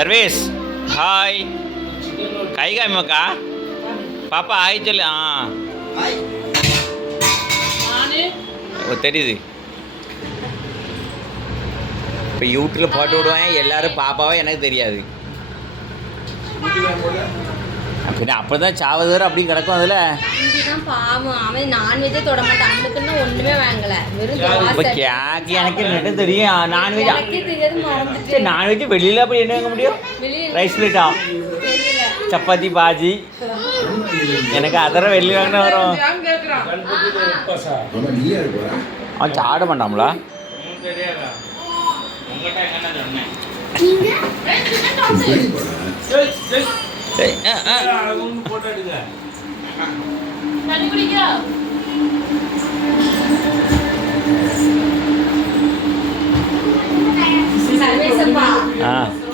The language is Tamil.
சர்வேஸ் ஹாய் கை காமிக்கா பாப்பா ஹாய் சொல்லு தெரியுது. இப்போ யூடியூப்பில் போட்டு விடுவேன் எல்லாரும் பாப்பாவே எனக்கு தெரியாது. பின்ன அப்போ தான் சாவதர் அப்படி கிடக்கும் அதில். பாவம் அவன் நான்வெஜ்ஜே தொட மாட்டான். அவனுக்குன்னு ஒன்றுமே வாங்கலை, வெறும் இப்போ கேக்கு எனக்கு நெட்டு தெரியும். நான்வெஜ் வெளியில் அப்படி என்ன வாங்க முடியும்? ரைஸ் பிளேட்டா, சப்பாத்தி பாஜி, எனக்கு அதெல்லாம் வெளியே வாங்கினா வரும். அவன் சாட மாட்டாங்களா? சரி